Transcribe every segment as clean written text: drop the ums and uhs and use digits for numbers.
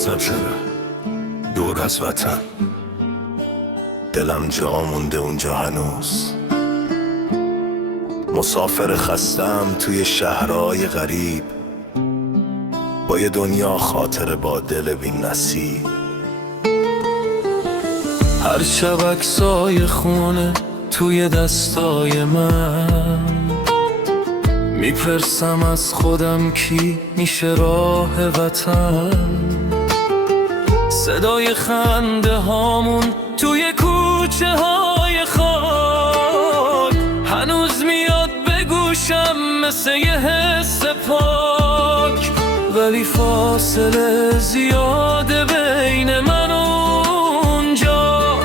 هستم شده دور از وطن، دلم جا مونده اونجا هنوز. مسافر خستم توی شهرهای غریب، با یه دنیا خاطره با دل بی نصیب. هر شب عکسای خونه توی دستای من، میپرسم از خودم کی میشه راه وطن. صدای خنده هامون توی کوچه های خاک هنوز میاد به گوشم مثل یه حس پاک. ولی فاصله زیاده بین من و اونجا،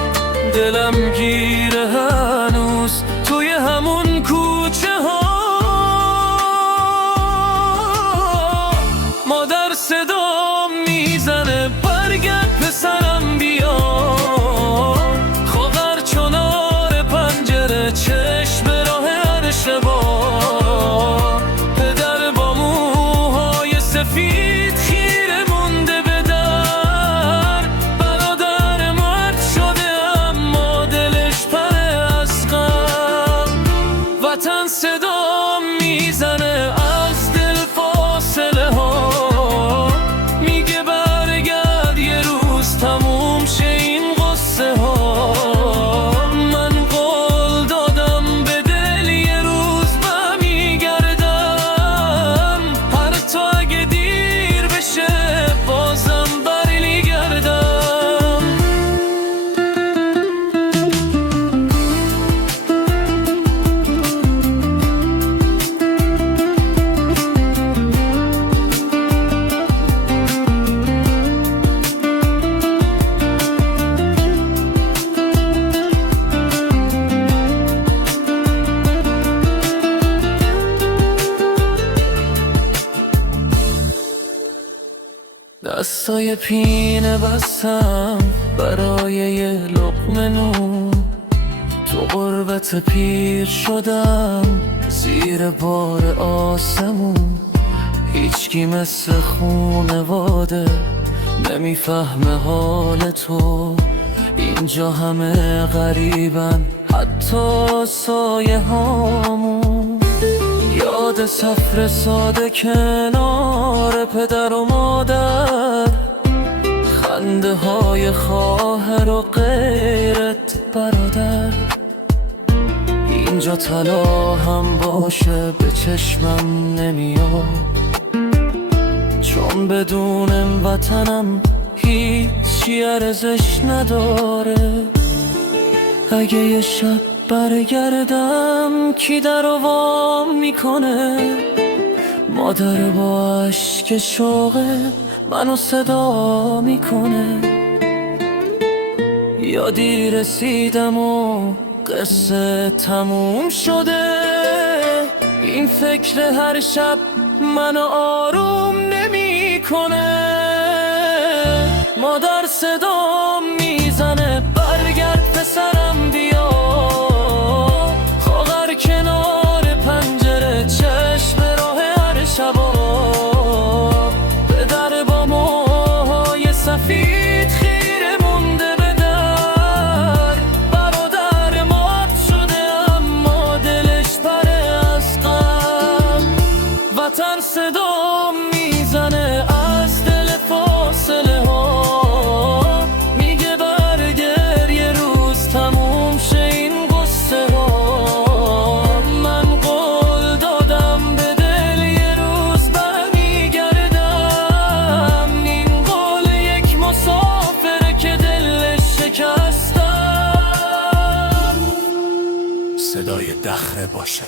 دلم گیره هنوز توی همون کوچه ها. مادر صدا میزنه برگرد پسرم بیا، خواهر چنار پنجره چشم راه هر شبا. پدر با موهای سفید خیره مونده به در، برادر مرد شده اما دلش پره از غم. وطن صدا میزنه از دل فاصله ها، میگه برگرد یه روز تموم شه این قصه ها. من قول دادم به دل یه روز برمیگردم، حتی اگه دیر بشه بازم برمیگردم. دستای پینه بستم برای یه لقمه نون، تو غربت پیر شدم زیر بار آسمون. هیچکی مثل خونواده نمیفهمه حال تو، اینجا همه غریبن حتی سایه هامون. یاد سفر ساده کنار پدر و مادر، خنده های خواهر و غیرت برادر. اینجا طلا هم باشه به چشمم نمیاد، چون بدون وطنم هیچی ارزش نداره. اگه یه شب برگردم کی در و وام میکنه؟ مادر با عشق شوقه منو صدا میکنه. یادی رسیدم و قصه تموم شده، این فکر هر شب منو آروم نمیکنه. مادر صدا میزنه برگرد پسرم بیا، خواهر کنار پنجره چشم راه هر شبا. پدر با موهای سفید خیره مونده به در، برادر مات شده اما دلش پره از غم. وطن صدا میزنه از دل فاصله ها، میگه برگرد یه روز تموم شه این قصه ها. من قول دادم به دل یه روز برمیگردم، این قول یک مسافره که دلش شکستم. صدای دخه باشه